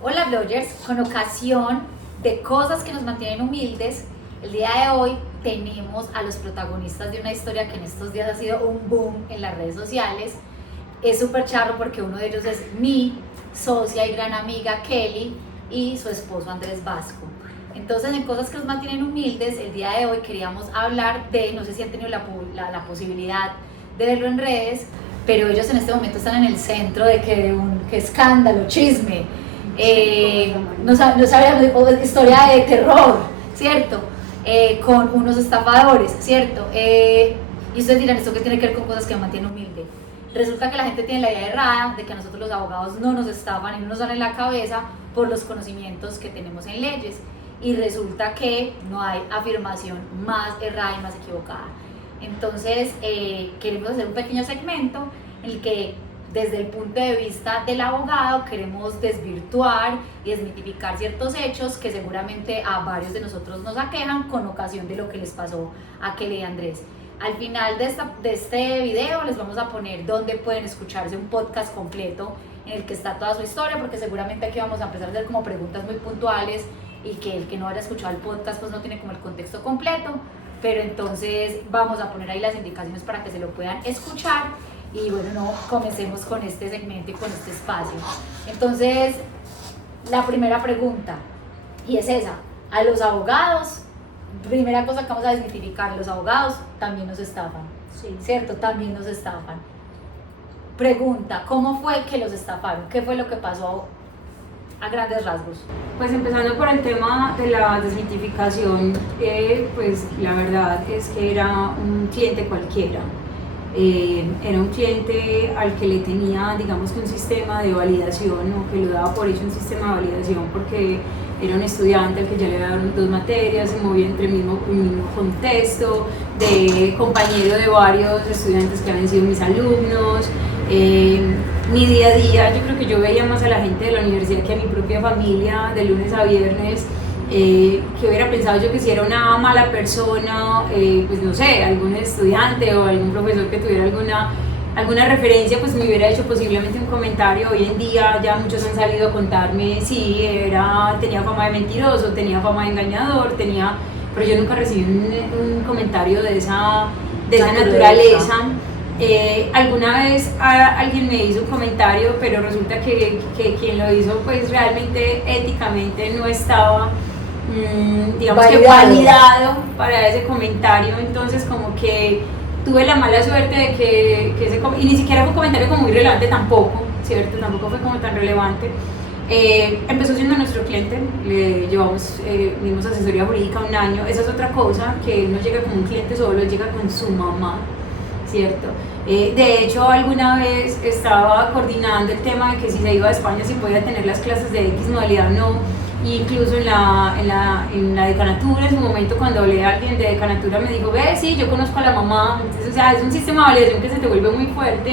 Hola bloggers, con ocasión de cosas que nos mantienen humildes, el día de hoy tenemos a los protagonistas de una historia que en estos días ha sido un boom en las redes sociales. Es súper charro porque uno de ellos es mi socia y gran amiga Kelly y su esposo Andrés Vasco. Entonces, en cosas que nos mantienen humildes, el día de hoy queríamos hablar de, no sé si han tenido la posibilidad de verlo en redes, pero ellos en este momento están en el centro de que escándalo, chisme, no sabíamos, historia de terror, ¿cierto? Con unos estafadores, ¿cierto? Y ustedes dirán, ¿esto qué tiene que ver con cosas que me mantienen humilde? Resulta que la gente tiene la idea errada de que a nosotros los abogados no nos estafan y no nos dan en la cabeza por los conocimientos que tenemos en leyes. Y resulta que no hay afirmación más errada y más equivocada. Entonces, queremos hacer un pequeño segmento en el que desde el punto de vista del abogado queremos desvirtuar y desmitificar ciertos hechos que seguramente a varios de nosotros nos aquejan con ocasión de lo que les pasó a Kelly y Andrés. Al final de este video les vamos a poner donde pueden escucharse un podcast completo en el que está toda su historia, porque seguramente aquí vamos a empezar a hacer como preguntas muy puntuales y que el que no haya escuchado el podcast pues no tiene como el contexto completo, pero entonces vamos a poner ahí las indicaciones para que se lo puedan escuchar. Y bueno, no, comencemos con este segmento y con este espacio. Entonces, la primera pregunta, y es esa: a los abogados, primera cosa que vamos a desmitificar, los abogados también nos estafan, sí, ¿cierto? También nos estafan. Pregunta, ¿cómo fue que los estafaron? ¿Qué fue lo que pasó a grandes rasgos? Pues empezando por el tema de la desmitificación, pues la verdad es que era un cliente cualquiera. Era un cliente al que le tenía, digamos que un sistema de validación, o que lo daba por hecho un sistema de validación, porque era un estudiante al que ya le daban 2 materias, se movía entre el mismo contexto, de compañero de varios estudiantes que habían sido mis alumnos. Mi día a día, yo creo que yo veía más a la gente de la universidad que a mi propia familia, de lunes a viernes. Que hubiera pensado yo que si era una mala persona, pues no sé, algún estudiante o algún profesor que tuviera alguna referencia, pues me hubiera hecho posiblemente un comentario. Hoy en día ya muchos han salido a contarme si tenía fama de mentiroso, tenía fama de engañador, pero yo nunca recibí un comentario de esa naturaleza. Alguna vez alguien me hizo un comentario, pero resulta que quien lo hizo pues realmente éticamente no estaba digamos que validado para ese comentario. Entonces como que tuve la mala suerte de que y ni siquiera fue un comentario como muy relevante tampoco, ¿cierto? Tampoco fue como tan relevante. Empezó siendo nuestro cliente, le dimos asesoría jurídica 1 año. Esa es otra cosa, que él no llega como un cliente solo, él llega con su mamá, ¿cierto? De hecho, alguna vez estaba coordinando el tema de que si se iba a España, si podía tener las clases de X modalidad o no. Y incluso en la decanatura, en su momento, cuando hablé a alguien de decanatura, me dijo: ve, sí, yo conozco a la mamá. Entonces, o sea, es un sistema de validación que se te vuelve muy fuerte,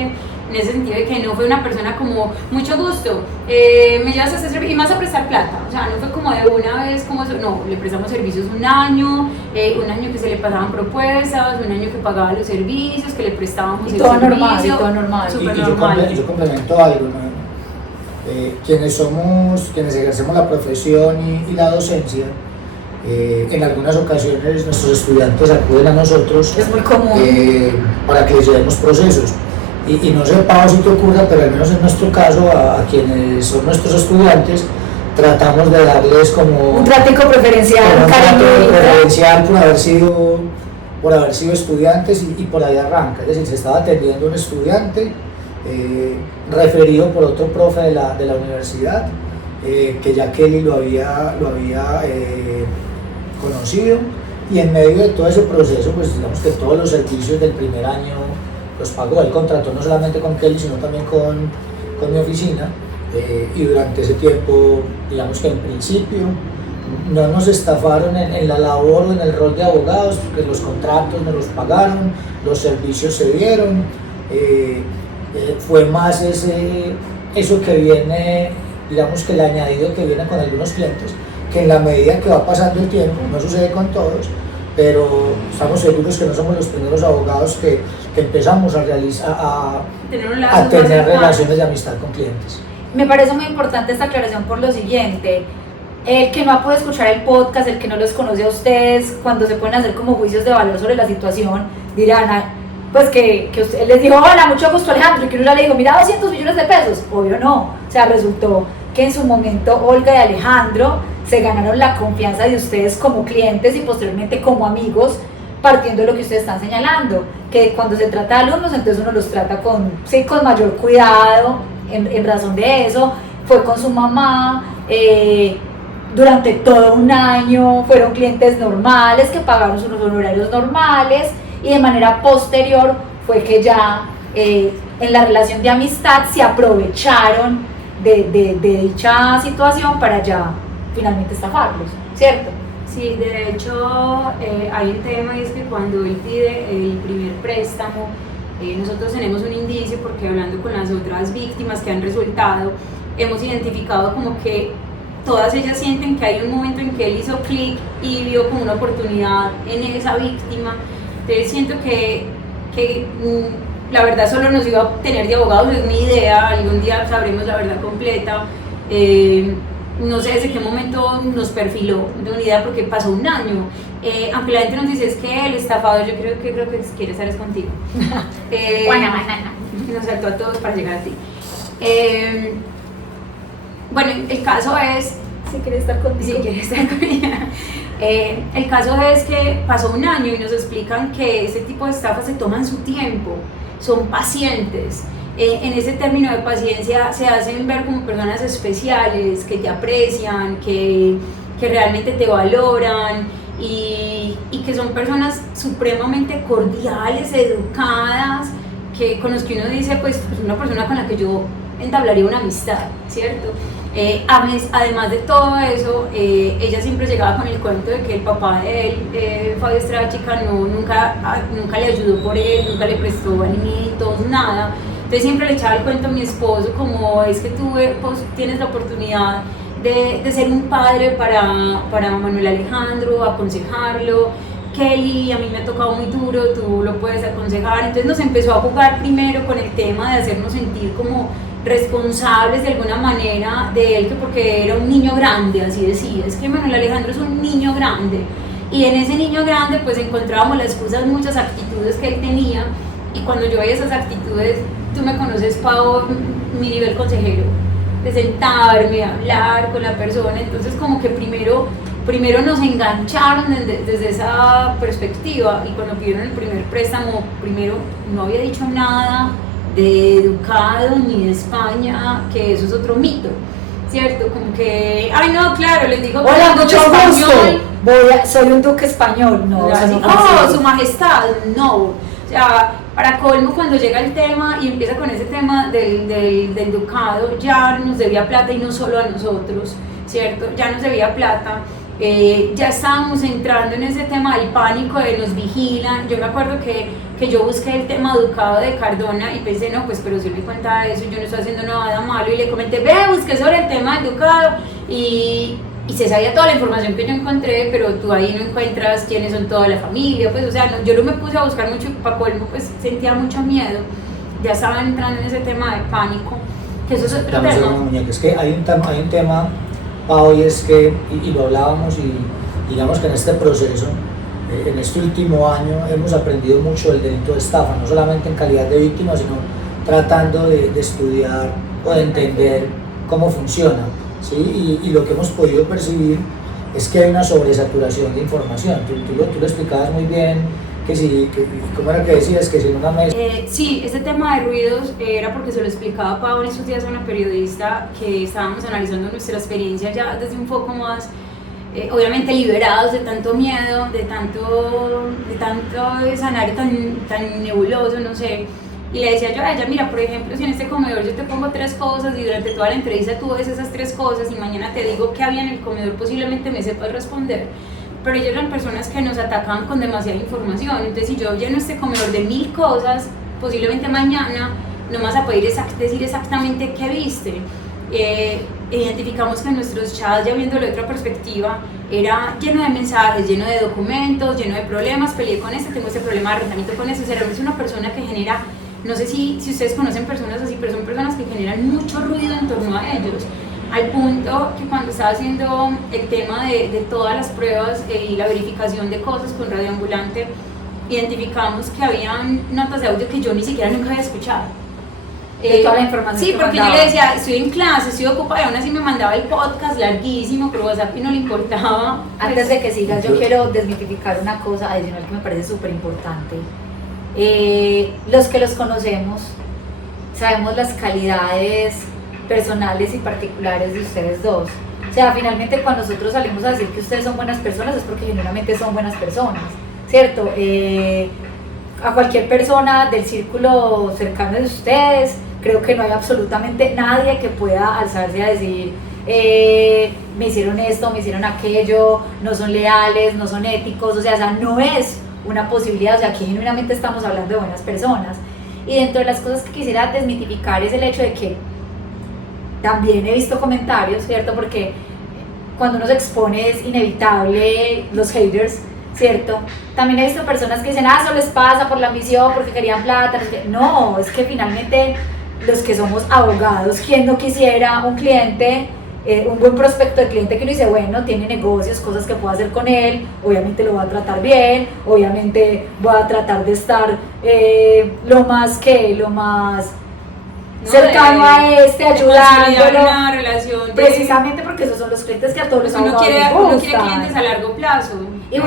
en ese sentido de que no fue una persona como mucho gusto, me llevas a hacer servicio y más a prestar plata. O sea, no fue como de una vez, como eso, no, le prestamos servicios 1 año, 1 año que se le pasaban propuestas, 1 año que pagaba los servicios, que le prestábamos el servicio. Normal, y todo normal. Súper normal. Yo complemento algo, ¿no? Quienes ejercemos la profesión y la docencia, en algunas ocasiones nuestros estudiantes acuden a nosotros, es muy común, para que les llevemos procesos. Y no sé, Pau, si te ocurra, pero al menos en nuestro caso, a quienes son nuestros estudiantes, tratamos de darles como un tratico preferencial, un trato preferencial por haber sido estudiantes, y por ahí arranca. Es decir, se estaba atendiendo un estudiante referido por otro profe de la universidad, que ya Kelly lo había conocido, y en medio de todo ese proceso, pues digamos que todos los servicios del primer año los pagó. Él contrató no solamente con Kelly, sino también con mi oficina, y durante ese tiempo, digamos que en principio no nos estafaron en la labor o en el rol de abogados, porque los contratos nos los pagaron, los servicios se dieron. Fue más eso que viene, digamos que el añadido que viene con algunos clientes, que en la medida que va pasando el tiempo, no sucede con todos, pero estamos seguros que no somos los primeros abogados que empezamos a tener relaciones de amistad con clientes. Me parece muy importante esta aclaración por lo siguiente. El que no ha podido escuchar el podcast, el que no los conoce a ustedes, cuando se pueden hacer como juicios de valor sobre la situación, dirán, pues que usted les dijo, hola, mucho gusto Alejandro, y que uno le dijo, mira, 200 millones de pesos. Obvio no. O sea, resultó que en su momento Olga y Alejandro se ganaron la confianza de ustedes como clientes y posteriormente como amigos, partiendo de lo que ustedes están señalando, que cuando se trata de alumnos, entonces uno los trata con mayor cuidado, en razón de eso. Fue con su mamá, durante todo un año fueron clientes normales que pagaron sus honorarios normales, y de manera posterior fue que ya en la relación de amistad se aprovecharon de dicha situación para ya finalmente estafarlos, ¿cierto? Sí, de hecho hay un tema, y es que cuando él pide el primer préstamo, nosotros tenemos un indicio, porque hablando con las otras víctimas que han resultado, hemos identificado como que todas ellas sienten que hay un momento en que él hizo clic y vio como una oportunidad en esa víctima. Entonces siento que la verdad solo nos iba a tener de abogados, es mi idea, algún día sabremos la verdad completa. No sé desde qué momento nos perfiló, no tengo ni idea, porque pasó un año. Aunque la gente nos dice es que el estafado, yo creo que quiere estar es contigo. Nos saltó a todos para llegar a ti. Bueno, el caso es... Si quiere estar contigo. Si quiere estar conmigo. El caso es que pasó un año y nos explican que este tipo de estafas se toman su tiempo, son pacientes. En ese término de paciencia se hacen ver como personas especiales, que te aprecian, que realmente te valoran, y que son personas supremamente cordiales, educadas, con los que uno dice, pues una persona con la que yo entablaría una amistad, ¿cierto? Además de todo eso, ella siempre llegaba con el cuento de que el papá de él, Fabio Estrada Chica, nunca le ayudó por él, nunca le prestó alimentos, nada. Entonces siempre le echaba el cuento a mi esposo, como es que tú tienes la oportunidad de ser un padre para Manuel Alejandro, aconsejarlo. Kelly, a mí me ha tocado muy duro, tú lo puedes aconsejar. Entonces nos empezó a jugar primero con el tema de hacernos sentir como responsables de alguna manera de él, que porque era un niño grande, así decía, es que Manuel Alejandro es un niño grande, y en ese niño grande pues encontrábamos las excusas, muchas actitudes que él tenía, y cuando yo veía esas actitudes, tú me conoces, Pau, mi nivel consejero, de sentarme, hablar con la persona. Entonces como que primero nos engancharon desde esa perspectiva, y cuando pidieron el primer préstamo, primero no había dicho nada de educado ni de España, que eso es otro mito, ¿cierto? Como que, ay no, claro, les digo, hola, mucho gusto, soy un duque español, no, su majestad, no. O sea, para colmo, cuando llega el tema y empieza con ese tema del ducado, ya nos debía plata, y no solo a nosotros, ¿cierto? Ya nos debía plata. Ya estábamos entrando en ese tema del pánico, de nos vigilan. Yo me acuerdo que yo busqué el tema educado de Cardona y pensé, no, pues pero si me cuenta eso, yo no estoy haciendo nada malo, y le comenté, busqué sobre el tema del educado, y se sabía toda la información que yo encontré, pero tú ahí no encuentras quiénes son toda la familia, pues o sea, no, yo no me puse a buscar mucho, para colmo pues sentía mucho miedo, ya estaban entrando en ese tema de pánico, que eso es otro tema. Es que hay un tema, Pau, y es que, y lo hablábamos, y digamos que en este proceso, en este último año, hemos aprendido mucho del delito de estafa, no solamente en calidad de víctima, sino tratando de estudiar o de entender cómo funciona, ¿sí? Y lo que hemos podido percibir es que hay una sobresaturación de información. Tú lo explicabas muy bien, que sí, ¿cómo era que decías? Que si en una mesa... Sí, este tema de ruidos era porque se lo explicaba a Pau en estos días a una periodista, que estábamos analizando nuestra experiencia ya desde un poco más, obviamente liberados de tanto miedo, de tanto escenario tan nebuloso, no sé. Y le decía yo a ella, mira, por ejemplo, si en este comedor yo te pongo 3 cosas y durante toda la entrevista tú ves esas 3 cosas y mañana te digo qué había en el comedor, posiblemente me sepas responder. Pero ellos eran personas que nos atacaban con demasiada información. Entonces, si yo lleno este comedor de 1000 cosas, posiblemente mañana no vas a poder decir exactamente qué viste. Identificamos que nuestros chats, ya viendo de otra perspectiva, era lleno de mensajes, lleno de documentos, lleno de problemas, peleé con este, tengo este problema de arrendamiento con este. O sea, es una persona que genera no sé si ustedes conocen personas así, pero son personas que generan mucho ruido en torno a ellos, al punto que cuando estaba haciendo el tema de todas las pruebas y la verificación de cosas con Radioambulante, identificamos que habían notas de audio que yo ni siquiera nunca había escuchado. De toda la información. Sí, que porque mandaba. yo le decía, estoy en clase, estoy ocupada, y aún así me mandaba el podcast larguísimo por WhatsApp y no le importaba. Antes de que sigas, yo quiero desmitificar una cosa adicional que me parece súper importante. Los que los conocemos sabemos las calidades personales y particulares de ustedes dos. O sea, finalmente cuando nosotros salimos a decir que ustedes son buenas personas es porque genuinamente son buenas personas, ¿cierto? A cualquier persona del círculo cercano de ustedes, creo que no hay absolutamente nadie que pueda alzarse a decir me hicieron esto, me hicieron aquello, no son leales, no son éticos, o sea, no es una posibilidad, o sea, aquí genuinamente estamos hablando de buenas personas. Y dentro de las cosas que quisiera desmitificar es el hecho de que también he visto comentarios, ¿cierto? Porque cuando uno se expone es inevitable los haters, ¿cierto? También he visto personas que dicen, eso les pasa por la ambición, porque querían plata, no, es que finalmente los que somos abogados, ¿quién no quisiera un cliente, un buen prospecto de cliente que uno dice, bueno, tiene negocios, cosas que puedo hacer con él, obviamente lo voy a tratar bien, obviamente voy a tratar de estar lo más cercano a ayudándolo, una relación precisamente porque esos son los clientes que a todos los uno abogados quiere, les uno gustan. quiere clientes a largo plazo. Y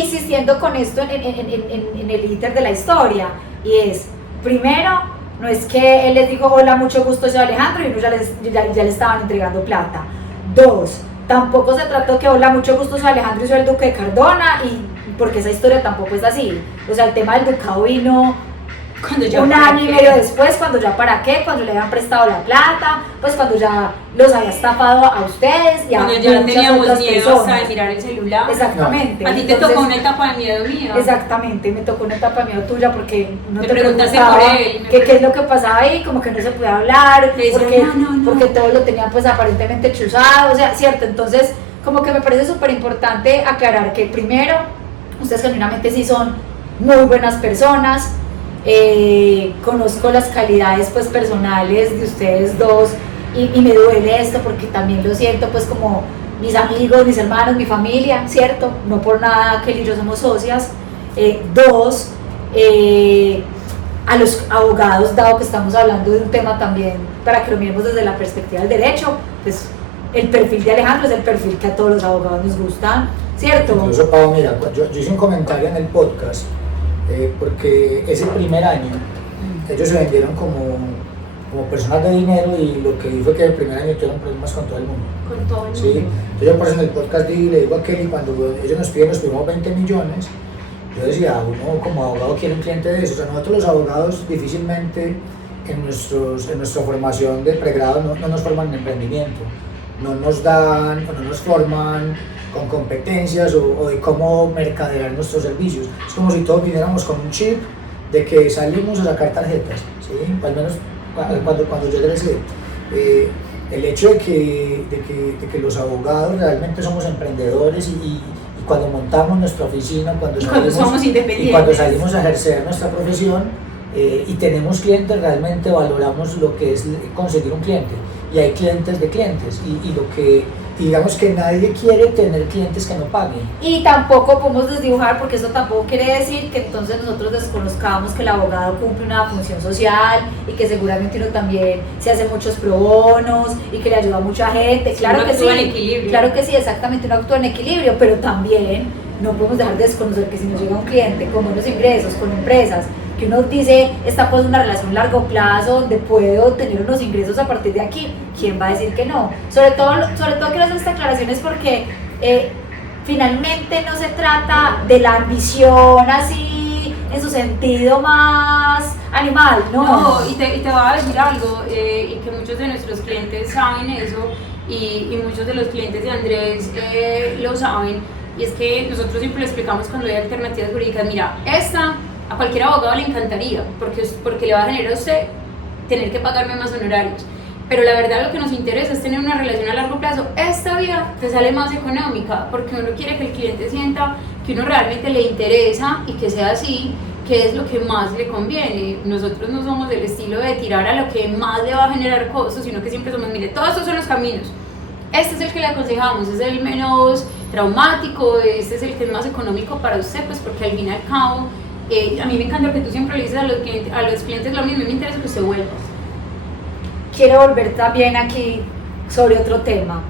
insistiendo con esto en el íter de la historia, y es, primero, no es que él les dijo, hola, mucho gusto, soy Alejandro, y uno ya le estaban entregando plata. Dos, tampoco se trató que, hola, mucho gusto, soy Alejandro y soy el duque de Cardona, y porque esa historia tampoco es así. O sea, el tema del ducado vino Cuando ya un para año y qué. medio después, cuando ya para qué, cuando le habían prestado la plata, pues cuando ya los había estafado a ustedes y a Cuando ya muchas teníamos otras miedo personas. hasta de mirar el celular. Exactamente. A ti te Entonces, tocó una etapa de miedo mío. exactamente, me tocó una etapa mía tuya porque no Me te preguntaste preguntaba por él, me qué es lo que pasaba ahí, como que no se podía hablar, Le decía, porque, no. porque todos lo tenían pues aparentemente chuzado, o sea, cierto, entonces como que me parece súper importante aclarar que primero, ustedes genuinamente sí son muy buenas personas, conozco las calidades pues personales de ustedes dos y me duele esto porque también lo siento pues como mis amigos, mis hermanos, mi familia, ¿cierto? No por nada Kelly y yo somos socias. Dos, a los abogados, dado que estamos hablando de un tema también para que lo miremos desde la perspectiva del derecho, pues el perfil de Alejandro es el perfil que a todos los abogados nos gusta, ¿cierto? Incluso, Pau, mira, yo hice un comentario en el podcast porque ese primer año ellos se vendieron como personas de dinero y lo que vi fue que el primer año tuvieron problemas con todo el mundo. Con todo el mundo. ¿Sí? Entonces yo por eso en el podcast le digo a Kelly, cuando ellos nos piden los primeros 20 millones, yo decía, uno como abogado quiere un cliente de eso. O sea, nosotros los abogados difícilmente en nuestra formación de pregrado no nos forman en emprendimiento, no nos dan o no nos forman con competencias o de cómo mercadear nuestros servicios. Es como si todos viniéramos con un chip de que salimos a sacar tarjetas, ¿sí? Al menos cuando yo egresé. El hecho de que los abogados realmente somos emprendedores y cuando montamos nuestra oficina, cuando somos independientes y cuando salimos a ejercer nuestra profesión y tenemos clientes, realmente valoramos lo que es conseguir un cliente. Y hay clientes de clientes y lo que digamos que nadie quiere tener clientes que no paguen. Y tampoco podemos desdibujar, porque eso tampoco quiere decir que entonces nosotros desconozcamos que el abogado cumple una función social y que seguramente uno también se hace muchos pro bonos y que le ayuda a mucha gente. Claro que sí, en equilibrio. claro que sí, exactamente, uno actúa en equilibrio, pero también no podemos dejar de desconocer que si nos llega un cliente con buenos ingresos, con empresas, que uno dice, esta pues una relación a largo plazo donde puedo tener unos ingresos a partir de aquí, ¿quién va a decir que no? Sobre todo quiero hacer esta aclaración es porque finalmente no se trata de la ambición así en su sentido más animal, ¿no? No, y te voy a decir algo, y que muchos de nuestros clientes saben eso, y muchos de los clientes de Andrés lo saben, y es que nosotros siempre le explicamos cuando hay alternativas jurídicas, mira, esta a cualquier abogado le encantaría, porque le va a generar a usted tener que pagarme más honorarios. Pero la verdad lo que nos interesa es tener una relación a largo plazo. Esta vía te sale más económica, porque uno quiere que el cliente sienta que uno realmente le interesa y que sea así, qué es lo que más le conviene. Nosotros no somos del estilo de tirar a lo que más le va a generar costos, sino que siempre somos, mire, todos estos son los caminos. Este es el que le aconsejamos, es el menos traumático, este es el que es más económico para usted, pues porque al fin y al cabo, a mí me encanta lo que tú siempre le dices a los clientes lo mismo, me interesa que usted vuelva. Quiero volver también aquí sobre otro tema,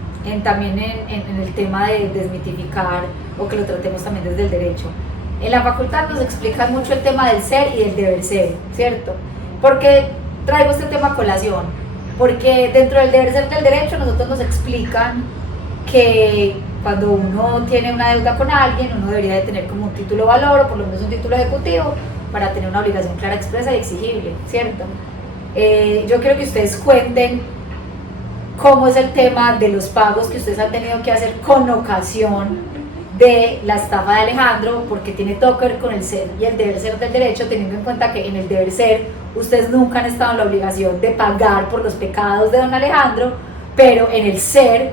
también en el tema de desmitificar o que lo tratemos también desde el derecho. En la facultad nos explican mucho el tema del ser y del deber ser, ¿cierto? ¿Por qué traigo este tema a colación? Porque dentro del deber ser del derecho nosotros nos explican que cuando uno tiene una deuda con alguien, uno debería de tener como un título valor o por lo menos un título ejecutivo para tener una obligación clara, expresa y exigible, ¿cierto? Yo quiero que ustedes cuenten cómo es el tema de los pagos que ustedes han tenido que hacer con ocasión de la estafa de Alejandro, porque tiene todo que ver con el ser y el deber ser del derecho, teniendo en cuenta que en el deber ser ustedes nunca han estado en la obligación de pagar por los pecados de don Alejandro, pero en el ser,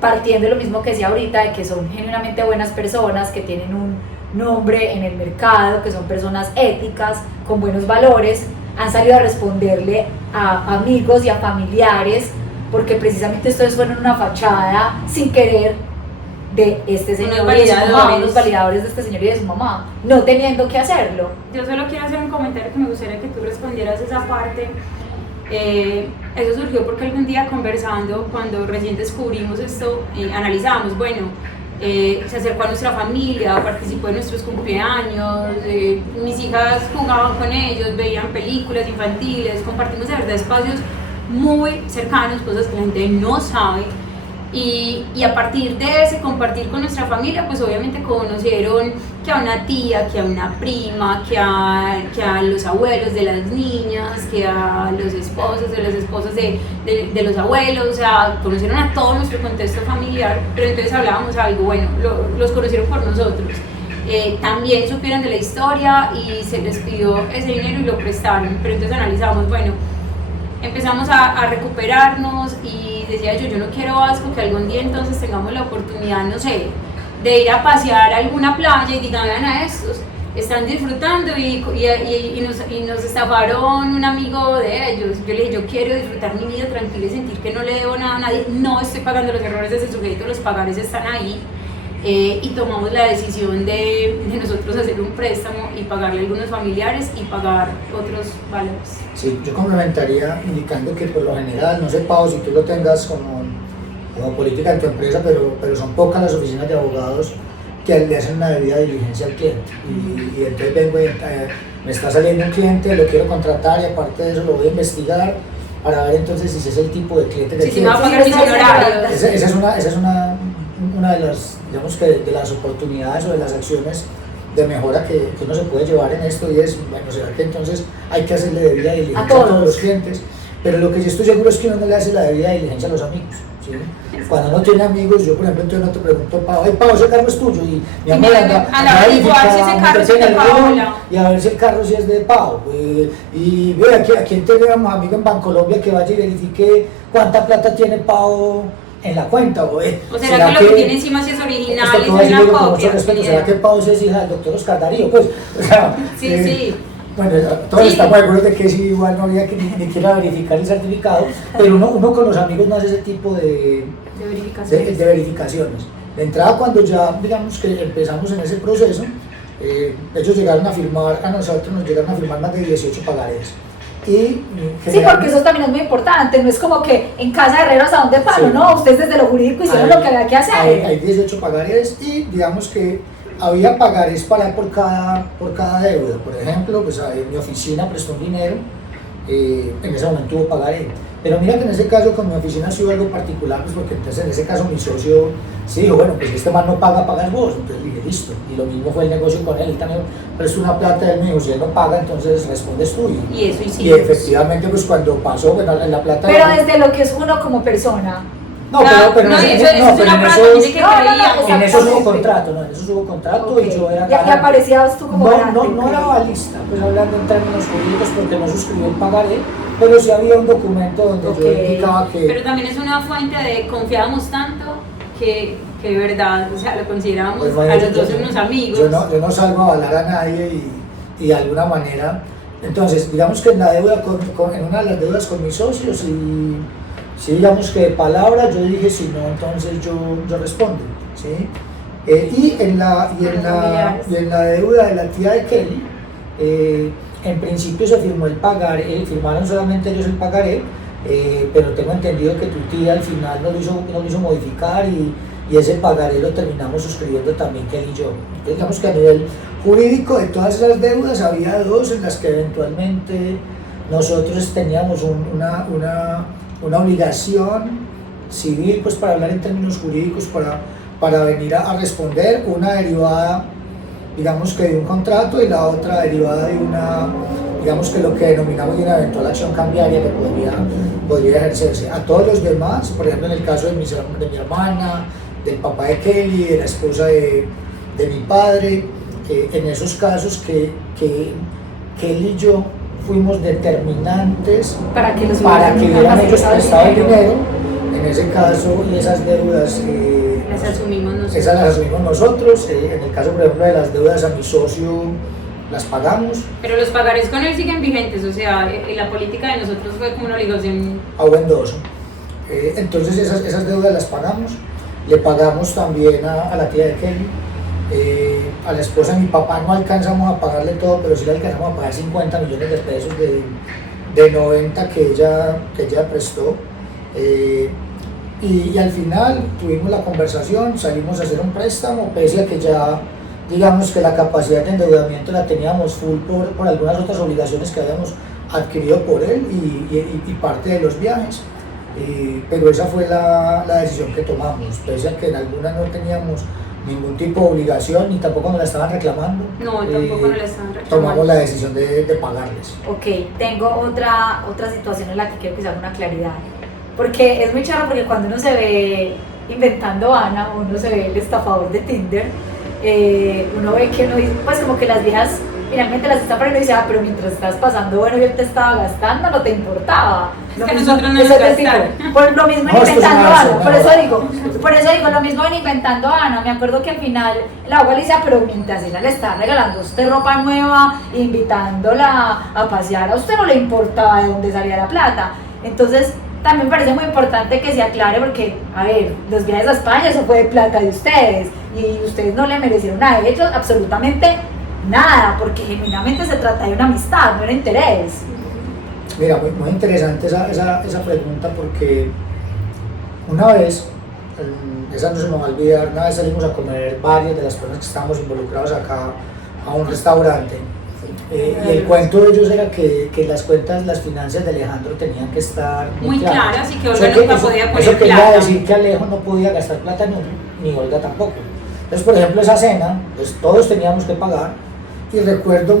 partiendo de lo mismo que decía ahorita, de que son genuinamente buenas personas, que tienen un nombre en el mercado, que son personas éticas, con buenos valores, han salido a responderle a amigos y a familiares, porque precisamente ustedes fueron una fachada sin querer de este señor y de su mamá, los validadores de este señor y de su mamá, no teniendo que hacerlo. Yo solo quiero hacer un comentario que me gustaría que tú respondieras esa parte. Eso surgió porque algún día conversando, cuando recién descubrimos esto, analizamos, bueno, se acercó a nuestra familia, participó en nuestros cumpleaños, mis hijas jugaban con ellos, veían películas infantiles, compartimos de verdad espacios muy cercanos, cosas que la gente no sabe. Y a partir de ese compartir con nuestra familia, pues obviamente conocieron que a una tía, que a una prima, que a los abuelos de las niñas, que a los esposos de las esposas de los abuelos, o sea, conocieron a todo nuestro contexto familiar, pero entonces hablábamos algo, bueno, los conocieron por nosotros. También supieron de la historia y se les pidió ese dinero y lo prestaron, pero entonces analizamos, bueno, empezamos a recuperarnos y decía yo no quiero asco que algún día entonces tengamos la oportunidad, no sé, de ir a pasear a alguna playa y digan, vean a estos, están disfrutando y nos estafaron un amigo de ellos. Yo le dije, yo quiero disfrutar mi vida tranquila y sentir que no le debo nada a nadie, no estoy pagando los errores de ese sujeto, los pagares están ahí. Y tomamos la decisión de nosotros hacer un préstamo y pagarle a algunos familiares y pagar otros valores. Sí, yo complementaría indicando que por lo general, no sé Pau si tú lo tengas como política en tu empresa, pero son pocas las oficinas de abogados que le hacen una debida diligencia al cliente y entonces vengo y me está saliendo un cliente, lo quiero contratar y aparte de eso lo voy a investigar para ver entonces si ese es el tipo de cliente que si va a pagar mis honorarios. Esa es una de las, digamos que de las oportunidades o de las acciones de mejora que uno se puede llevar en esto, y es, bueno, será que entonces hay que hacerle debida diligencia a todos los clientes, pero lo que sí estoy seguro es que uno no le hace la debida diligencia a los amigos, ¿sí? Cuando uno tiene amigos, yo por ejemplo entonces no te pregunto, Pau, ay Pau, ese carro es tuyo, y mi amor anda a verificar si ese carro es de Paola, y a ver si el carro sí es de Pau, y ve aquí tenemos amigos en Bancolombia que vaya y verifique cuánta plata tiene Pau en la cuenta, o será que lo que tiene encima sí es original y es una copia. ¿Será que Pau es hija del doctor Oscar Darío? Pues, o sea, sí. Bueno, todos estamos de acuerdo de que sí, igual no habría que ni siquiera verificar el certificado, pero uno con los amigos no hace ese tipo de verificaciones. De entrada, cuando ya, digamos que empezamos en ese proceso, ellos llegaron a firmar, a nosotros nos llegaron a firmar más de 18 pagarés. Sí, porque eso también es muy importante, no es como que en casa de herreros a dónde palo, sí. No, ustedes desde lo jurídico hicieron lo que había que hacer. Hay 18 pagarés y digamos que había pagarés para por cada deuda. Por ejemplo, pues mi oficina prestó un dinero, en ese momento hubo pagaré. Pero mira que en ese caso con mi oficina sí hubo algo particular, pues porque entonces en ese caso mi socio sí dijo, bueno, pues este man no paga, pagas vos. Entonces dije, listo. Y lo mismo fue el negocio con él también prestó una plata, él me dijo, si él no paga, entonces respondes tú. Y eso hicimos. Y efectivamente, pues cuando pasó, bueno, la plata... Pero desde lo que es uno como persona. No, pero en eso hubo contrato, okay. Y yo era... ¿Y aparecías tú como garante? No era balista, pues hablando en términos jurídicos, porque no suscribí el pagaré, pero sí había un documento donde yo indicaba que... Pero también es una fuente de confiábamos tanto que de verdad, o sea, lo considerábamos pues, bueno, a los dos unos amigos. Yo no salgo a avalar a nadie y de alguna manera, entonces digamos que en la deuda en una de las deudas con mis socios, y si digamos que de palabra yo dije, si no, entonces yo respondo, ¿sí? Y en la deuda de la tía de Kelly, en principio se firmó el pagaré, firmaron solamente ellos el pagaré, pero tengo entendido que tu tía al final no lo hizo modificar, y ese pagaré lo terminamos suscribiendo también Kelly y yo. Entonces, digamos que a nivel jurídico de todas esas deudas había dos en las que eventualmente nosotros teníamos una obligación civil, pues para hablar en términos jurídicos, para venir a responder, una derivada, digamos que de un contrato, y la otra derivada de digamos que lo que denominamos de una eventual acción cambiaria que podría ejercerse. A todos los demás, por ejemplo en el caso de mi hermana, del papá de Kelly, de la esposa de mi padre, en esos casos que Kelly y yo fuimos determinantes para que hubieran ellos prestado el dinero, en ese caso, y esas deudas esas las asumimos nosotros. En el caso, por ejemplo, de las deudas a mi socio, las pagamos. Pero los pagarés con él siguen vigentes, o sea, la política de nosotros fue como una obligación. Abuendoso. Entonces esas deudas las pagamos. Le pagamos también a la tía de Kelly, a la esposa de mi papá no alcanzamos a pagarle todo, pero sí le alcanzamos a pagar 50 millones de pesos de 90 que ella prestó. Y al final tuvimos la conversación, salimos a hacer un préstamo, pese a que ya, digamos que la capacidad de endeudamiento la teníamos full por algunas otras obligaciones que habíamos adquirido por él y parte de los viajes. Pero esa fue la decisión que tomamos, pese a que en algunas no teníamos ningún tipo de obligación ni tampoco nos la estaban reclamando. No, tampoco nos la estaban reclamando. Tomamos la decisión de pagarles. Ok, tengo otra situación en la que quiero que se haga una claridad. Porque es muy charro, porque cuando uno se ve inventando Ana, uno se ve el estafador de Tinder, uno ve que uno dice, pues como que las viejas finalmente las está poniendo y dice, pero mientras estás pasando, bueno, yo te estaba gastando, no te importaba. Es que nosotros no nos gastaron. Por lo mismo inventando Ana, por eso digo, lo mismo en inventando Ana. Me acuerdo que al final la abogada le decía, pero mientras ella le está regalando a usted ropa nueva, invitándola a pasear, a usted no le importaba de dónde salía la plata. Entonces, también me parece muy importante que se aclare, porque, a ver, los viajes a España, eso fue de plata de ustedes, y ustedes no le merecieron a ellos absolutamente nada, porque genuinamente se trata de una amistad, no era interés. Mira, muy interesante esa pregunta, porque una vez, esa no se me va a olvidar, una vez salimos a comer varias de las personas que estábamos involucrados acá a un restaurante. Y el cuento de ellos era que las cuentas, las finanzas de Alejandro tenían que estar muy claras, y que Olga nunca podía poner plata. Eso quería decir que Alejo no podía gastar plata, ni Olga tampoco. Entonces, por ejemplo, esa cena, pues todos teníamos que pagar, y recuerdo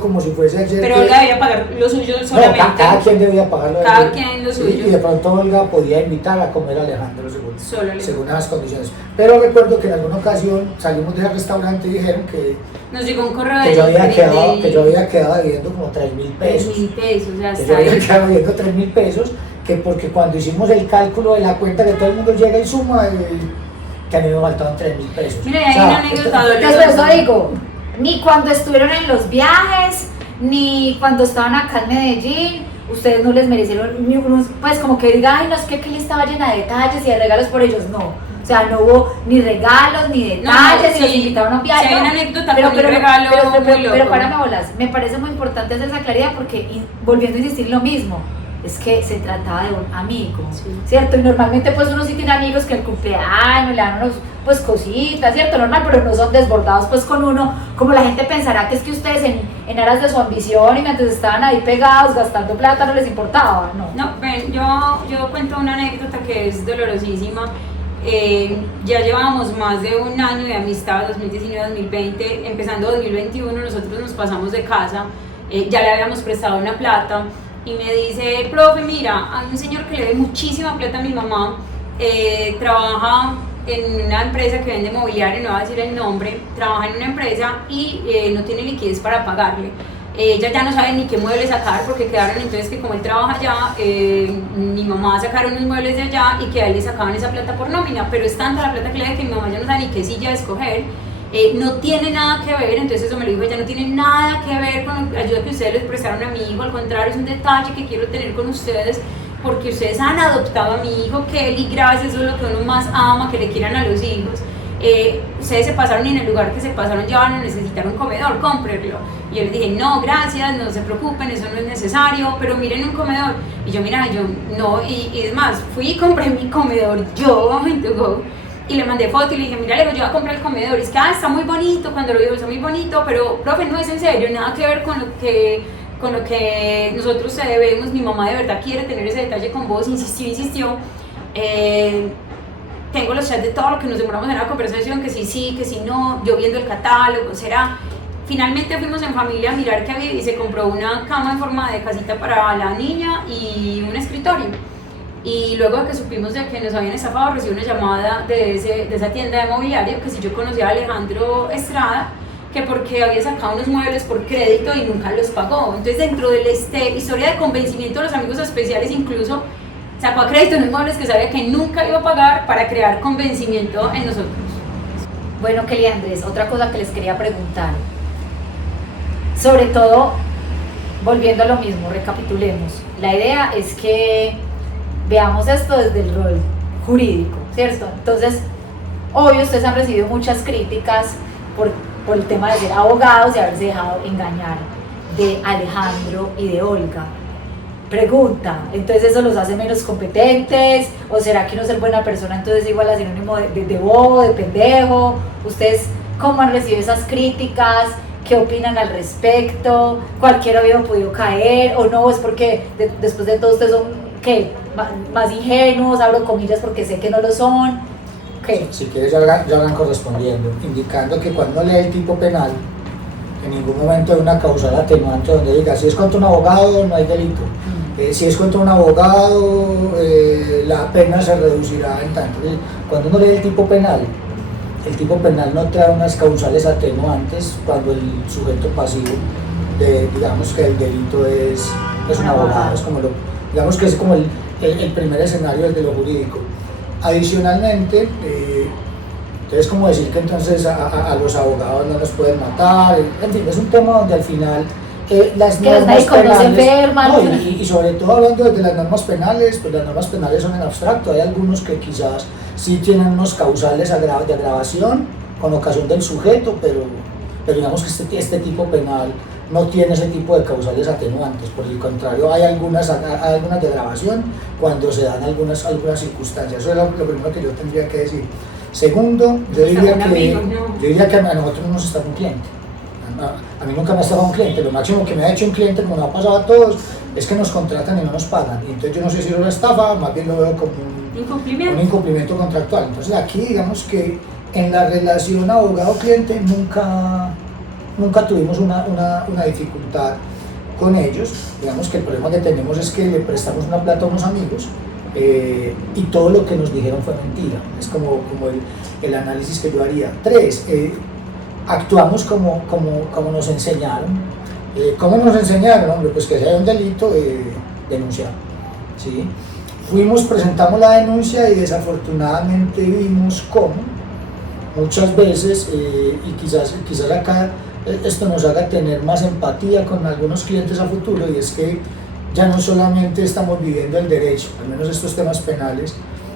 como si fuese ayer. Pero Olga debía pagar lo suyo solamente. No, cada quien debía pagar lo suyo. Y de pronto Olga podía invitar a comer a Alejandro según las condiciones. Pero recuerdo que en alguna ocasión salimos del restaurante y dijeron que nos llegó un correo que yo había quedado debiendo como 3.000 pesos. 3.000 pesos, o sea, que yo había quedado debiendo 3.000 pesos, que porque cuando hicimos el cálculo de la cuenta que todo el mundo llega y suma, que a mí me faltaban 3.000 pesos. Mira, hay una anécdota dolorosa. Entonces, digo, ni cuando estuvieron en los viajes, ni cuando estaban acá en Medellín, ustedes no les merecieron, pues como que diga, ay, no, es que Kelly estaba llena de detalles y de regalos por ellos, no. O sea, no hubo ni regalos, ni detalles, ni los invitaron a un viaje. Sí, hay una anécdota con un regalo muy loco. Pero párame bolas, me parece muy importante hacer esa claridad, porque volviendo a insistir lo mismo, es que se trataba de un amigo, ¿cierto? Y normalmente pues uno sí tiene amigos que el cumpleaños le dan unos, pues cositas, ¿cierto? Normal, pero no son desbordados pues con uno, como la gente pensará que es que ustedes en aras de su ambición y mientras estaban ahí pegados gastando plata no les importaba, ¿no? No, ven, yo cuento una anécdota que es dolorosísima. Ya llevábamos más de un año de amistad, 2019-2020, empezando 2021 nosotros nos pasamos de casa, ya le habíamos prestado una plata. Y me dice, profe, mira, hay un señor que le debe muchísima plata a mi mamá, trabaja en una empresa que vende mobiliario, no voy a decir el nombre, trabaja en una empresa y no tiene liquidez para pagarle. Ella ya no sabe ni qué muebles sacar, porque quedaron entonces que como él trabaja allá, mi mamá va a sacar unos muebles de allá y que a él le sacaban esa plata por nómina, pero es tanta la plata que le debe que mi mamá ya no sabe ni qué silla escoger. no tiene nada que ver, entonces eso me lo dijo ella, no tiene nada que ver con la ayuda que ustedes les prestaron a mi hijo, al contrario, es un detalle que quiero tener con ustedes, porque ustedes han adoptado a mi hijo Kelly, gracias, eso es lo que uno más ama, que le quieran a los hijos. Ustedes se pasaron y en el lugar que se pasaron ya van a necesitar un comedor, cómprenlo. Y yo les dije, no, gracias, no se preocupen, eso no es necesario, pero miren un comedor. Y yo, mira, yo no, y es más, fui y compré mi comedor yo en To Go, y le mandé foto y le dije, mira, yo voy a comprar el comedor. Y es que, está muy bonito, cuando lo digo está muy bonito, pero, profe, no es en serio, nada que ver con lo que nosotros debemos. Mi mamá de verdad quiere tener ese detalle con vos, insistió. Tengo los chats de todo lo que nos demoramos en la conversación, que sí, que sí no, yo viendo el catálogo, será. Finalmente fuimos en familia a mirar qué había y se compró una cama en forma de casita para la niña y un escritorio. Y luego de que supimos de que nos habían estafado, recibí una llamada de esa tienda de mobiliario, que si yo conocía a Alejandro Estrada, que porque había sacado unos muebles por crédito y nunca los pagó. Entonces, dentro de esta historia de convencimiento de los amigos especiales, incluso sacó a crédito unos muebles que sabía que nunca iba a pagar para crear convencimiento en nosotros. Bueno, Kelly Andrés, otra cosa que les quería preguntar, sobre todo, volviendo a lo mismo, recapitulemos. La idea es que veamos esto desde el rol jurídico, ¿cierto? Entonces, obvio, ustedes han recibido muchas críticas por el tema de ser abogados y haberse dejado engañar de Alejandro y de Olga. Pregunta, ¿entonces eso los hace menos competentes? ¿O será que no ser buena persona entonces es igual a sinónimo de bobo, de pendejo? ¿Ustedes cómo han recibido esas críticas? ¿Qué opinan al respecto? ¿Cualquiera hubiera podido caer o no? ¿Es porque después de todo ustedes son ¿qué? Más ingenuos? Abro comillas porque sé que no lo son. ¿Qué? Si quieres ya van correspondiendo, indicando que cuando lee el tipo penal, en ningún momento hay una causal atenuante donde diga, si es contra un abogado no hay delito. Si es contra un abogado, la pena se reducirá en tanto. Cuando uno lee el tipo penal no trae unas causales atenuantes cuando el sujeto pasivo, digamos que el delito es un abogado, digamos que es como el primer escenario de lo jurídico. Adicionalmente, entonces como decir que entonces a los abogados no los pueden matar, en fin, es un tema donde al final las normas penales, y sobre todo hablando de las normas penales, pues las normas penales son en abstracto, hay algunos que quizás sí tienen unos causales de agravación con ocasión del sujeto, pero digamos que este tipo penal no tiene ese tipo de causales atenuantes, por el contrario hay algunas de agravación cuando se dan algunas circunstancias. Eso es lo primero que yo tendría que decir. Segundo, yo diría que a nosotros no nos está un cliente. A mí nunca me ha estado un cliente, lo máximo que me ha hecho un cliente, como nos ha pasado a todos, es que nos contratan y no nos pagan. Y entonces yo no sé si es una estafa, más bien lo veo como un incumplimiento contractual. Entonces aquí digamos que en la relación abogado-cliente nunca tuvimos una dificultad con ellos. Digamos que el problema que tenemos es que le prestamos una plata a unos amigos y todo lo que nos dijeron fue mentira. Es como el análisis que yo haría. 3, actuamos como nos enseñaron. ¿Cómo nos enseñaron? Hombre, pues que si hay un delito, denunciar. ¿Sí? Presentamos la denuncia y desafortunadamente vimos cómo muchas veces, y quizás acá esto nos haga tener más empatía con algunos clientes a futuro, y es que ya no solamente estamos viviendo el derecho, al menos estos temas penales,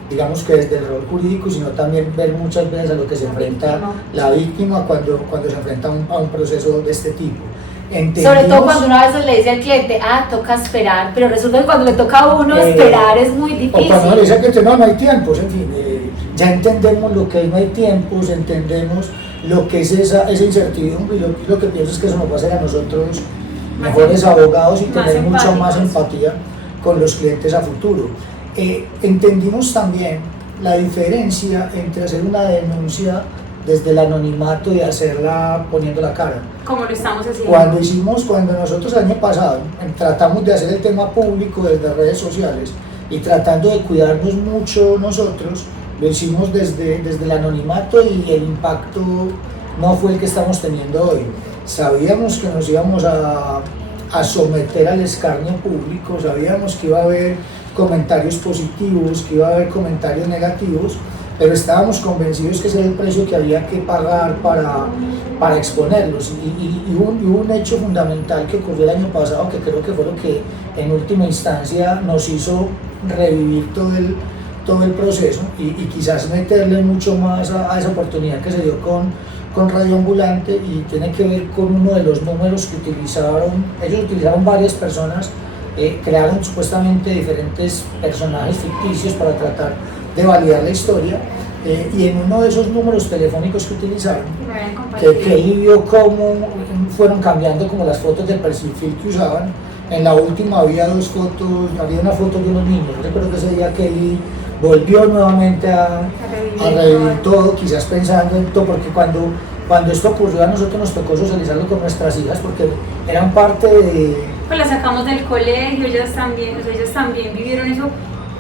digamos que desde el rol jurídico, sino también ver muchas veces a lo que se enfrenta la víctima cuando se enfrenta a un proceso de este tipo. Sobre todo cuando una vez le dice al cliente, toca esperar, pero resulta que cuando le toca a uno esperar es muy difícil. O cuando le dice al cliente, no hay tiempos, en fin, ya entendemos lo que es no hay tiempos, entendemos lo que es esa incertidumbre, y lo que pienso es que eso nos va a hacer a nosotros mejores abogados y tener mucha más empatía con los clientes a futuro. Entendimos también la diferencia entre hacer una denuncia desde el anonimato y hacerla poniendo la cara. Como lo estamos haciendo. Cuando nosotros el año pasado tratamos de hacer el tema público desde redes sociales y tratando de cuidarnos mucho nosotros, lo hicimos desde el anonimato y el impacto no fue el que estamos teniendo hoy. Sabíamos que nos íbamos a someter al escarnio público, sabíamos que iba a haber comentarios positivos, que iba a haber comentarios negativos, pero estábamos convencidos que ese era el precio que había que pagar para exponerlos. Y hubo un hecho fundamental que ocurrió el año pasado, que creo que fue lo que en última instancia nos hizo revivir todo el proceso y quizás meterle mucho más a esa oportunidad que se dio con Radio Ambulante, y tiene que ver con uno de los números que utilizaron. Ellos utilizaron varias personas, crearon supuestamente diferentes personajes ficticios para tratar de validar la historia, y en uno de esos números telefónicos que utilizaron, que él vio cómo fueron cambiando como las fotos del perfil que usaban. En la última había dos fotos, había una foto de unos niños. Yo recuerdo que ese día que él volvió nuevamente a revivir todo, quizás pensando en todo, porque cuando esto ocurrió a nosotros nos tocó socializarlo con nuestras hijas, porque eran parte de... Pues las sacamos del colegio, ellas también vivieron eso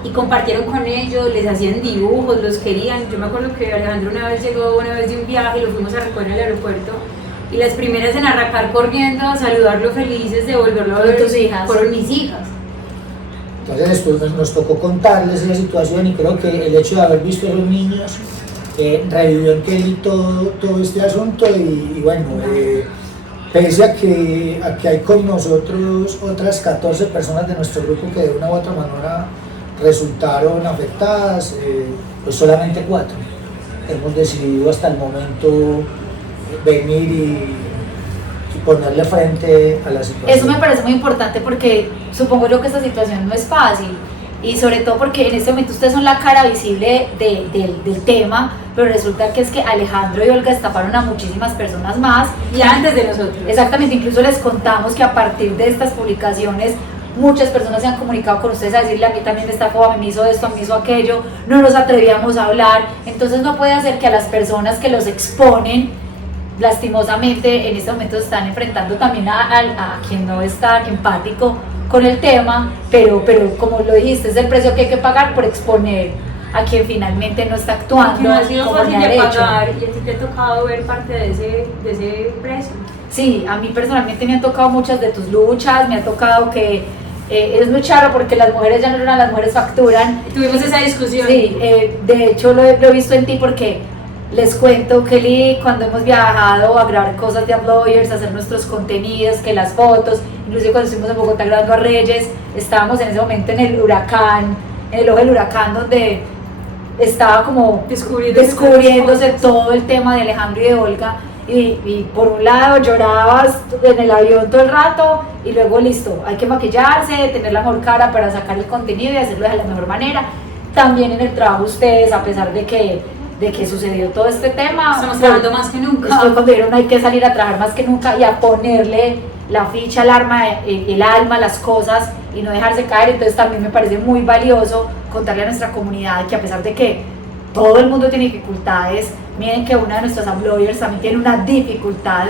y compartieron con ellos, les hacían dibujos, los querían. Yo me acuerdo que Alejandro llegó una vez de un viaje y lo fuimos a recoger en el aeropuerto, y las primeras en arrancar corriendo a saludarlo felices de volverlo a ver tus hijas. Fueron mis hijas. Entonces después nos tocó contarles esa situación, y creo que el hecho de haber visto a los niños revivió en Kelly todo este asunto, y bueno, pese a que hay con nosotros otras 14 personas de nuestro grupo que de una u otra manera resultaron afectadas, pues solamente 4 hemos decidido hasta el momento venir y ponerle frente a la situación. Eso me parece muy importante, porque supongo yo que esta situación no es fácil, y sobre todo porque en este momento ustedes son la cara visible del tema, pero resulta que es que Alejandro y Olga estafaron a muchísimas personas más, Y antes de nosotros. exactamente. Incluso les contamos que a partir de estas publicaciones muchas personas se han comunicado con ustedes a decirle: a mí también me estafó, a mí me hizo esto, a mí me hizo aquello, no nos atrevíamos a hablar. Entonces no puede ser que a las personas que los exponen, lastimosamente en este momento están enfrentando también a quien no es tan empático con el tema, pero como lo dijiste, es el precio que hay que pagar por exponer a quien finalmente no está actuando Que no ha sido como fácil ni ha de derecho. pagar, y a ti te ha tocado ver parte de ese precio. Sí, a mí personalmente me han tocado muchas de tus luchas, me ha tocado que es muy charro porque las mujeres ya no eran, las mujeres facturan. Tuvimos esa discusión. Sí, de hecho lo he visto en ti, porque les cuento, Kelly, cuando hemos viajado a grabar cosas de Uploaders, a hacer nuestros contenidos, que las fotos, incluso cuando estuvimos en Bogotá grabando a Reyes, estábamos en ese momento en el huracán, en el ojo del huracán, donde estaba como descubriéndose todo el tema de Alejandro y de Olga, y por un lado llorabas en el avión todo el rato, y luego listo, hay que maquillarse, tener la mejor cara para sacar el contenido y hacerlo de la mejor manera. También en el trabajo ustedes, a pesar de que sucedió todo este tema, Estamos trabajando más que nunca. Estoy cuando dijeron hay que salir a trabajar más que nunca y a ponerle la ficha, el alma, las cosas, y no dejarse caer. Entonces también me parece muy valioso contarle a nuestra comunidad que, a pesar de que todo el mundo tiene dificultades, miren que una de nuestras uploaders también tiene una dificultad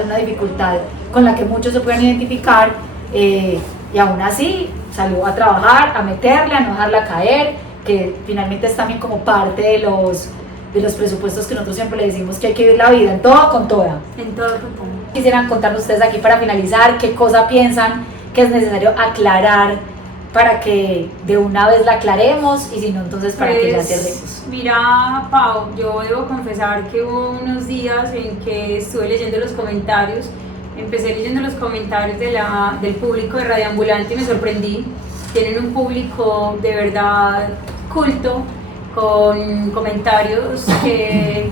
con la que muchos se pueden identificar, y aún así salió a trabajar, a meterle, a no dejarla caer, que finalmente es también como parte de los presupuestos que nosotros siempre le decimos, que hay que vivir la vida en todo con toda. En todo, con todo. Quisieran contarnos ustedes aquí para finalizar qué cosa piensan que es necesario aclarar para que de una vez la aclaremos, y si no, entonces para que ya cerremos. Mira, Pau, yo debo confesar que hubo unos días en que estuve leyendo los comentarios, empecé leyendo los comentarios del público de Radio Ambulante y me sorprendí. Tienen un público de verdad culto, con comentarios que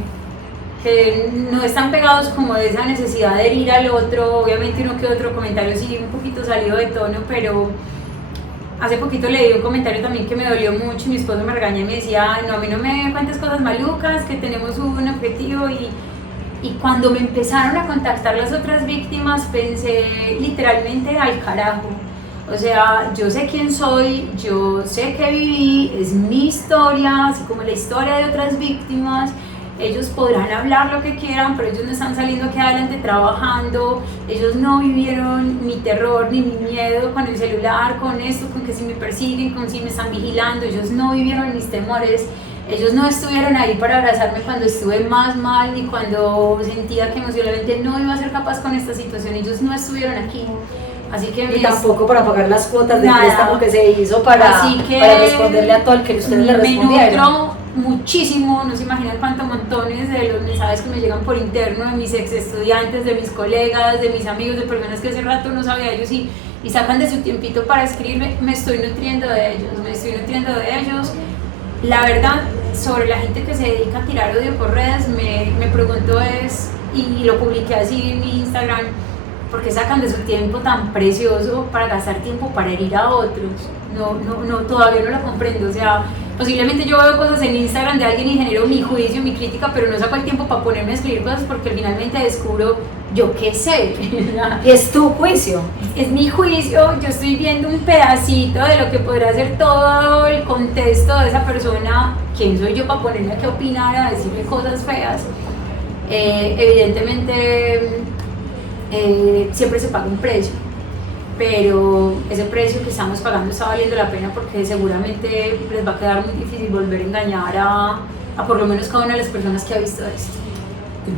no están pegados como de esa necesidad de herir al otro. Obviamente uno que otro comentario sí un poquito salido de tono, pero hace poquito leí un comentario también que me dolió mucho, y mi esposo me regañó y me decía: no, a mí no me cuentes cosas malucas, que tenemos un objetivo. Y cuando me empezaron a contactar las otras víctimas, pensé literalmente al carajo. O sea, yo sé quién soy, yo sé qué viví, es mi historia, así como la historia de otras víctimas. Ellos podrán hablar lo que quieran, pero ellos no están saliendo aquí adelante trabajando. Ellos no vivieron mi terror ni mi miedo con el celular, con esto, con que si me persiguen, con si me están vigilando. Ellos no vivieron mis temores. Ellos no estuvieron ahí para abrazarme cuando estuve más mal y cuando sentía que emocionalmente no iba a ser capaz con esta situación. Ellos no estuvieron aquí. Así que Y tampoco para pagar las cuotas de nada. préstamo que se hizo para responderle a todo el que ustedes le respondieron. muchísimo, no se imaginan cuántos montones de los mensajes que me llegan por interno de mis ex estudiantes, de mis colegas, de mis amigos, de personas que hace rato no sabía de ellos y sacan de su tiempito para escribirme. Me estoy nutriendo de ellos. La verdad, sobre la gente que se dedica a tirar odio por redes, me pregunto y lo publiqué así en mi Instagram, ¿por qué sacan de su tiempo tan precioso para gastar tiempo para herir a otros? No, todavía no lo comprendo. O sea, posiblemente yo veo cosas en Instagram de alguien y genero mi juicio, mi crítica, pero no saco el tiempo para ponerme a escribir cosas porque finalmente descubro, yo qué sé. Y es tu juicio. Es mi juicio, yo estoy viendo un pedacito de lo que podrá ser todo el contexto de esa persona. ¿Quién soy yo para ponerme a qué opinar, a decirle cosas feas? Evidentemente siempre se paga un precio, pero ese precio que estamos pagando está valiendo la pena porque seguramente les va a quedar muy difícil volver a engañar a por lo menos cada una de las personas que ha visto esto.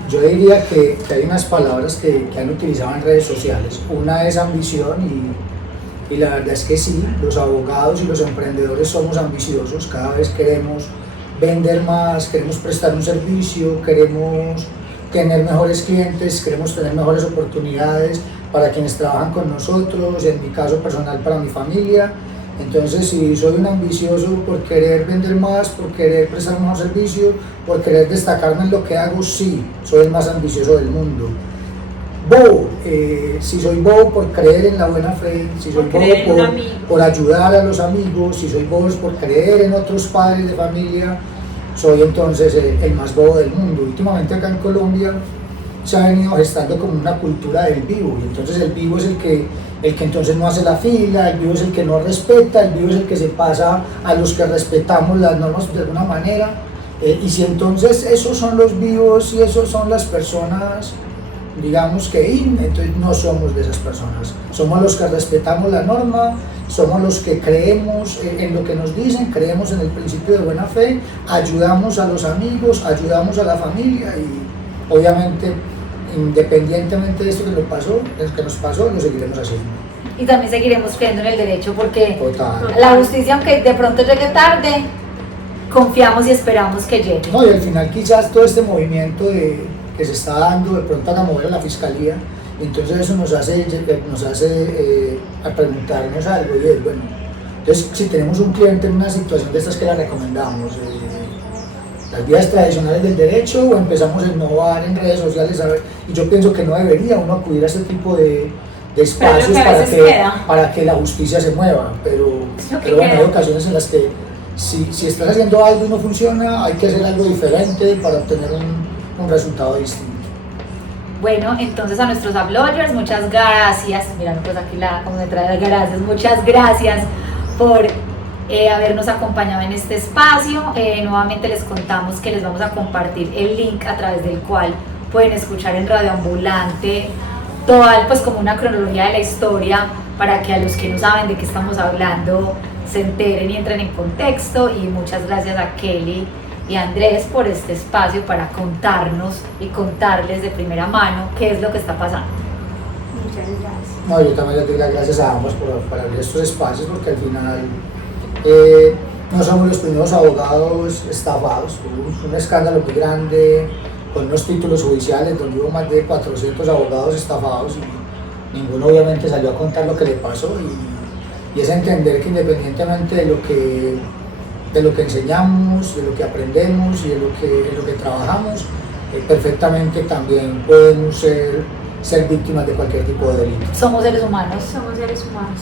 Yo diría que hay unas palabras que han utilizado en redes sociales. Una es ambición y la verdad es que sí, los abogados y los emprendedores somos ambiciosos, cada vez queremos vender más, queremos prestar un servicio, queremos tener mejores clientes, queremos tener mejores oportunidades para quienes trabajan con nosotros, en mi caso personal para mi familia. Entonces, si soy un ambicioso por querer vender más, por querer prestar un mejor servicio, por querer destacarme en lo que hago, sí, soy el más ambicioso del mundo. Bobo, si soy bobo por creer en la buena fe, si soy bobo por ayudar a los amigos, si soy bobo por creer en otros padres de familia, soy entonces el más bobo del mundo. Últimamente acá en Colombia se ha venido gestando como una cultura del vivo, y entonces el vivo es el que entonces no hace la fila, el vivo es el que no respeta, el vivo es el que se pasa a los que respetamos las normas de alguna manera, y si entonces esos son los vivos y esos son las personas, digamos que entonces no somos de esas personas, somos los que respetamos la norma, somos los que creemos en lo que nos dicen, creemos en el principio de buena fe, ayudamos a los amigos, ayudamos a la familia y obviamente independientemente de esto que nos pasó, lo seguiremos haciendo. Y también seguiremos creyendo en el derecho porque Total. la justicia, aunque de pronto llegue tarde, confiamos y esperamos que llegue. No, y al final quizás todo este movimiento que se está dando, de pronto haga mover a la fiscalía, entonces eso nos hace a preguntarnos algo, y es, bueno, entonces si tenemos un cliente en una situación de estas, que la recomendamos, las vías tradicionales del derecho o empezamos a innovar en redes sociales, y yo pienso que no debería uno acudir a este tipo de espacios para que la justicia se mueva, pero bueno, hay ocasiones en las que si estás haciendo algo y no funciona, hay que hacer algo diferente para obtener un resultado distinto. Bueno, entonces a nuestros uploaders, muchas gracias. Mira, pues aquí como me trae las gracias. Muchas gracias por habernos acompañado en este espacio. Nuevamente les contamos que les vamos a compartir el link a través del cual pueden escuchar en Radio Ambulante toda, pues como una cronología de la historia, para que a los que no saben de qué estamos hablando se enteren y entren en contexto. Y muchas gracias a Kelly y Andrés por este espacio para contarnos y contarles de primera mano qué es lo que está pasando. Muchas gracias. No, yo también les doy las gracias a ambos por abrir estos espacios, porque al final no somos los primeros abogados estafados. Hubo un escándalo muy grande con unos títulos judiciales donde hubo más de 400 abogados estafados y ninguno obviamente salió a contar lo que le pasó, y es entender que independientemente de lo que enseñamos, de lo que aprendemos y de lo que trabajamos, perfectamente también podemos ser víctimas de cualquier tipo de delito. Somos seres humanos. Somos seres humanos.